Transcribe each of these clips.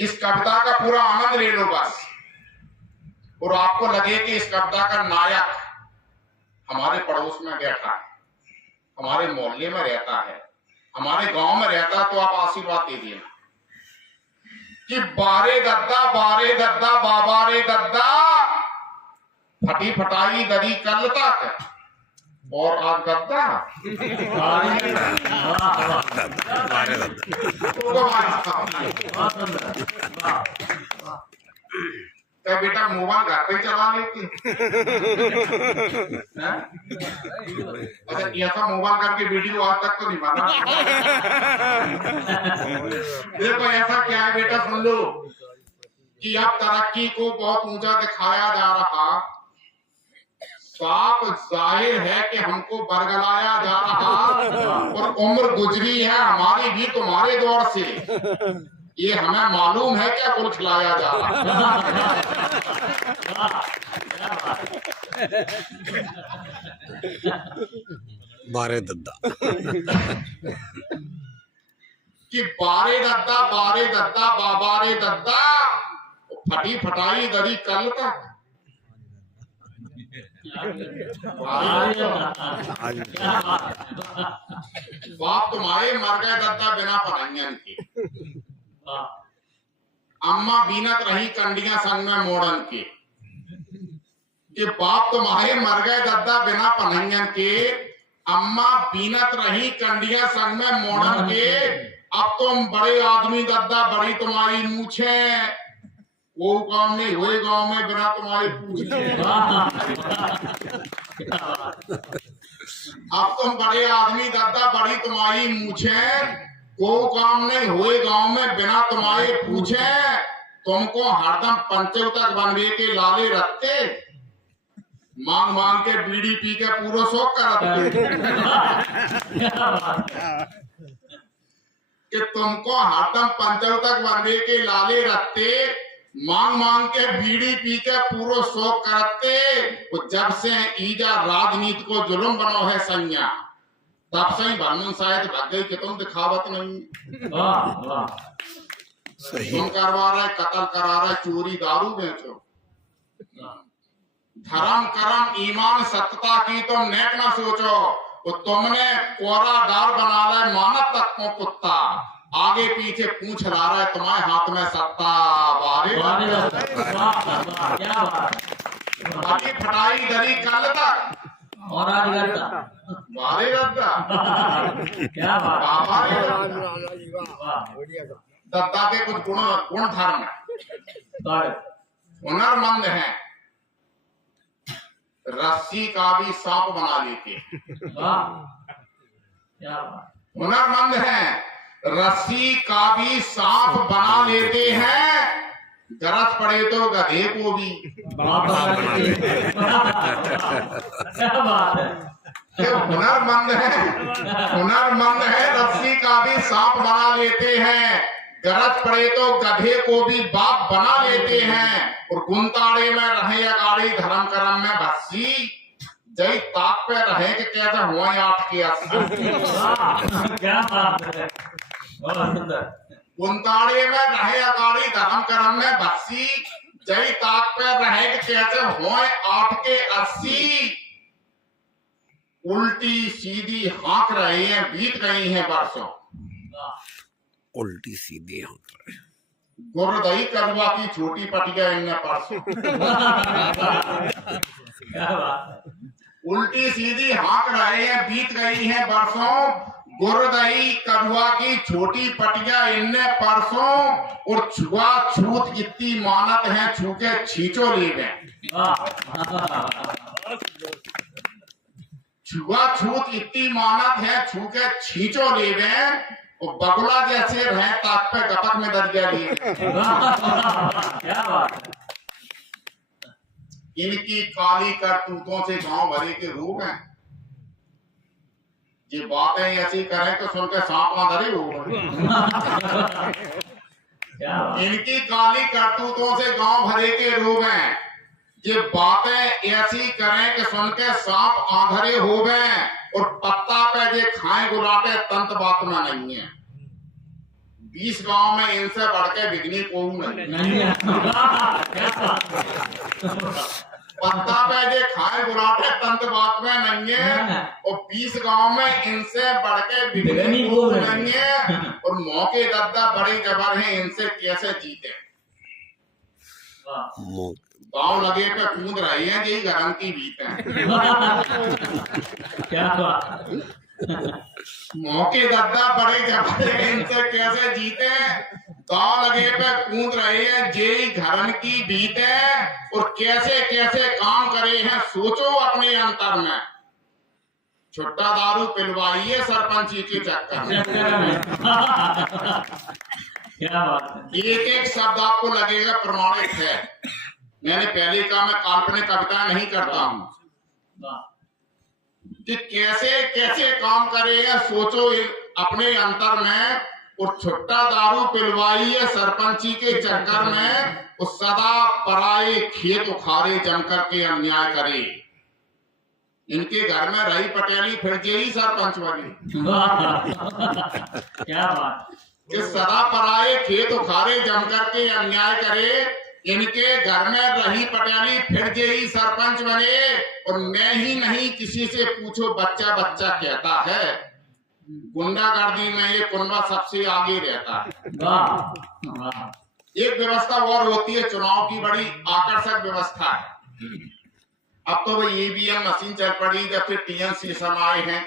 इस कविता का पूरा आनंद ले लो बस, और आपको लगे कि इस कविता का नायक हमारे पड़ोस में बैठा है, हमारे मोहल्ले में रहता है, हमारे गांव में रहता है, तो आप आशीर्वाद दे देना कि बारे दद्दा बाबा रे दद्दा, फटी फटाई दरी कल तक और आज गद्दा। क्या बेटा मोबाइल घर पे चला लेते? अच्छा ऐसा मोबाइल करके वीडियो आज तक तो नहीं बना। देखो ऐसा क्या है बेटा, सुन लो कि अब तरक्की को बहुत ऊंचा दिखाया जा रहा, साफ जाहिर है कि हमको बरगलाया जा रहा, और उम्र गुजरी है हमारी भी तुम्हारे दौर से, ये हमें मालूम है क्या कुल खिलाया जा रहा। बारे दद्दा कि बारे दद्दा बाबा रे दद्दा, फटी फटाई दरी कल तक। बाप तुम्हारे मर गए दद्दा बिना पढ़ाइयन के, अम्मा बीनत रही कंडियां संग में मोड़न के, कि बाप तुम्हारे मर गए दद्दा बिना पढ़ाइयन के, अम्मा बीनत रही कंडियां संग में मोड़न के, अब तुम बड़े आदमी दद्दा, बड़ी तुम्हारी मूछे, वो काम नहीं हुए गांव में बिना तुम्हारी पूछे। अब तुम बड़े आदमी दद्दा, बड़ी तुम्हारी मूछे, वो काम नहीं हुए गांव में बिना तुम्हारे पूछे, तुमको हरदम पंचव तक बनवे के लाले रखते, मांग मांग के बीड़ी पी के पूरा शौक करते, कि तुमको हरदम पंचव तक बनवे के लाले रखते, मांग मांग के बीड़ी पी के पूरा शौक करते, वो जब से ईजा राजनीति को जुल्म बनो है संज्ञा, तब से ही बर्मन शायद भाग गई कि तुम दिखावत नहीं। तुम करवा रहे, कत्ल करा रहे, चोरी दारू बेचो, धर्म कर्म ईमान सत्यता की तुम नेक ना सोचो, तो तुमने कोरा डार बना रहे मानव तक को कुत्ता, आगे पीछे पूछ ला रहा है तुम्हारे हाथ में सत्ता। बाकी फटाई दरी कल तक और आज करता बारे दद्दा, क्या दद्दा के कुछ गुण धर्म है, हुनरमंद है, रस्सी का भी सांप बना लेते, हुनरमंद है, रस्सी का भी सांप बना लेते हैं, जरूरत पड़े तो गधे को भी। हुनरमंद है, रस्सी का भी सांप बना लेते हैं, गरज पड़े तो गधे को भी बाप बना लेते हैं, और गुंताड़े में रहे अगाड़ी धर्म कर्म में भस्सी, जय ताक पे रहे कि कैसे हुआ 8 के 80। क्या बात है, गुंताड़े में रहे अगाड़ी धर्म कर्म में भस्सी, जय ताक पे रहे कि कैसे हुए 8 के 80। उल्टी सीधी हाँक रहे हैं, बीत गई हैं बरसों, उल्टी सीधी हाँक रहे, गुरदई करुआ की छोटी पटिया इनने परसों। उल्टी सीधी हाँक रहे हैं, बीत गई हैं बरसों, गुरदई करुआ की छोटी पटिया इनने परसों, और छुआ छूत इतनी मानत है, छूके छींचो ले गए, छुआ छूत इतनी मानत है, छूके छींचो ले गए, और बगुला जैसे रहे ताक पे गपक में दरिया लिए। इनकी काली करतूतों से गांव भरे के रूप हैं, ये बातें ऐसी करें तो सुनकर सांप ना धरे हो। इनकी काली करतूतों से गांव भरे के रोग हैं, ये बातें ऐसी करें कि सुन के सांप आंधरे हो गए, और पत्ता पे जे खाए गुलाटे तंत बात में नहीं है। 20 गांव में इनसे बढ़ के बिगनी को नहीं। नहीं है। क्या बात है। पत्ता पे जे खाए बुलाते तंत बात में नहीं है, और 20 गांव में इनसे बढ़ के बिगनी को नहीं है, और मौके दद्दा बड़े जबर हैं, इनसे कैसे जीते। गांव लगे पे कूद रही है, यही गरम की बीत है। क्या बात। मौके दद्दा बड़े जबर हैं, इनसे कैसे जीते। गांव लगे पे कूद रहे हैं, जेई घरन की बीत है, और कैसे कैसे काम करे हैं, सोचो अपने अंतर में। छुट्टा दारू पिलवाइए सरपंची के चक्कर में। क्या बात है। एक एक शब्द आपको लगेगा प्रमाणित है। मैंने पहले कहा मैं काल्पनिक कविता नहीं करता हूँ कि कैसे कैसे काम करे हैं, सोचो अपने अंतर में। और छुट्टा दारू पिलवाइए सरपंची के चक्कर में, उस सदा पराए खेत उखाड़े जमकर के अन्याय करे। इनके घर में रही पटेली फिर जेई सरपंच बनी। क्या बात। कि सदा पराए खेत उखाड़े जमकर के अन्याय करे। इनके घर में रही पटेली फिर जेई सरपंच बने, और मैं ही नहीं किसी से पूछो बच्चा बच्चा कहता है। गुंडागर्दी में ये कुंबा सबसे आगे रहता है। एक व्यवस्था और होती है चुनाव की, बड़ी आकर्षक व्यवस्था है। अब तो वो ईवीएम मशीन चल पड़ी, जब से टीएनसी समाये हैं,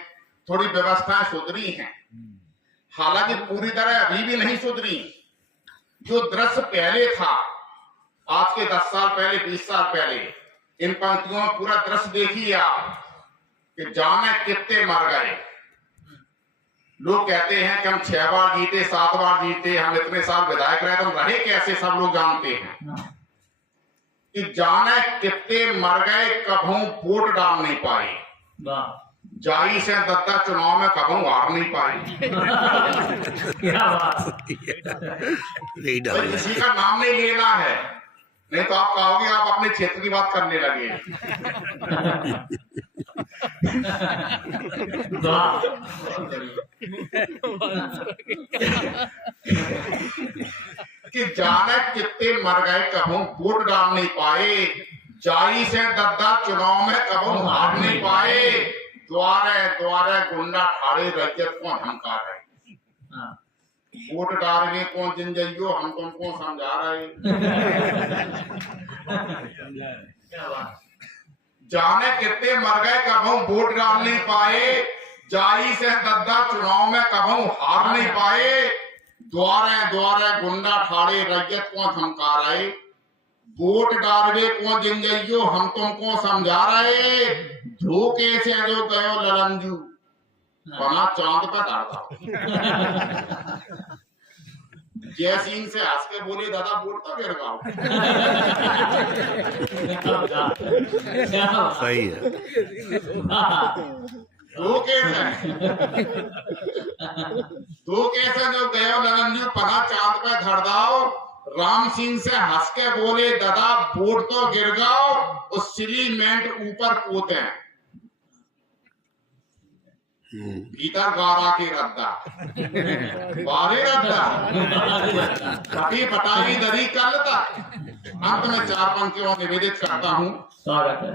थोड़ी व्यवस्थाएं सुधरी हैं, हालांकि पूरी तरह अभी भी नहीं सुधरी। जो दृश्य पहले था, आज के 10 साल पहले 20 साल पहले, इन पंक्तियों में पूरा दृश्य देखिए आप कि जाने कितने मर गए। लोग कहते हैं कि हम 6 बार जीते 7 बार जीते, हम इतने साल विधायक रहे, तो हम रहे कैसे, सब लोग जानते हैं कि जाने कितने मर गए, कभू वोट डाल नहीं पाए, जाई से दद्दा चुनाव में कभू हार नहीं पाए। क्या बात। किसी का नाम नहीं लेना है, नहीं तो आप कहोगे आप अपने क्षेत्र की बात करने लगे। कि जाने कितने मर गए, कभू वोट डाल नहीं पाए, जाई से दद्दा चुनाव में कभू हार नहीं पाए। द्वारे द्वारे गुंडा ठाड़े रैयत को धमका रहे। वोट डालने कौन जिन जाइयो, हम तुमको समझा रहे। जाने कितने मर गए, कभू वोट डाल नहीं पाए, जाई से दद्दा चुनाव में कभू हार नहीं पाए। द्वारे द्वारे गुंडा ठाड़े रैयत को धमका रहे। वोट डालवे को जिन जाइयो, हम तुमको समझा रहे। धोखे से जो गयो ललंजू, बना चांद पे धरता। जयसिंह से हंस के बोले दादा वोट तो गिर गाओ। सही है। धोखे से जो गयो ललंजू, पना चांद पे धर दाओ। राम सिंह से हंस के बोले दादा वोट तो गिर गाओ, उस सीमेंट ऊपर कूदे। भीतर गारा के रद्दा, बारे रद्दा, कभी पटाई दरी कर लेता। अंत में 4 पंक्तियों निवेदित करता हूँ। स्वागत है।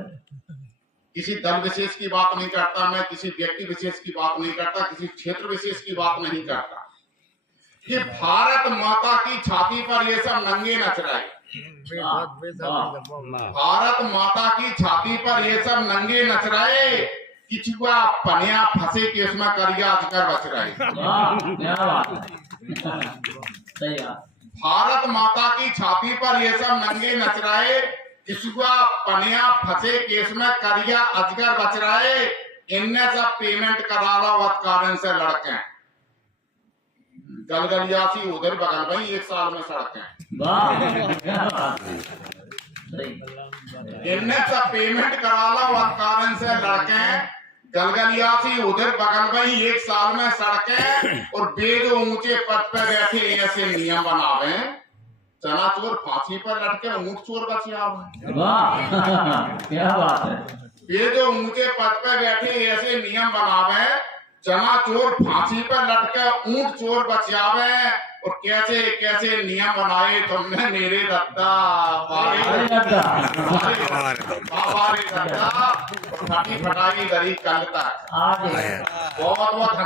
किसी दल विशेष की बात नहीं करता मैं, किसी व्यक्ति विशेष की बात नहीं करता, किसी क्षेत्र विशेष की बात नहीं करता। कि भारत माता की छाती पर ये सब नंगे नच रहे। भारत माता की छाती पर ये सब नंगे नच रहे। किचुआ पनिया फंसे के उसमें करिया अजगर बच रहे। भारत माता की छाती पर ये सब नंगे नच रहे। किचुआ पनिया फंसे केस में करिया अजगर बच रहे। इनने सब पेमेंट करा लो वत्कारण से लड़के। गलगलियासी उधर बगल में 1 साल में सड़कें। इनने सब पेमेंट करा लो वत्कारण से लड़के। गलगलियासी उधर बगल में 1 साल में सड़कें। और वेद ऊंचे पद पे बैठे ऐसे नियम बनावे। चना चोर फांसी पर लटके, ऊंट चोर बचियावे। क्या बात है। वेद ऊंचे पद पे बैठे ऐसे नियम बनावे। चना चोर फांसी पर लटके, ऊंट चोर बचियावे। और कैसे कैसे नियम बनाए तुमने मेरे दद्दा, अरे दादा बाबा रे दद्दा, फटी फटाई गरी कल तक। आज बहुत बहुत धन्यवाद।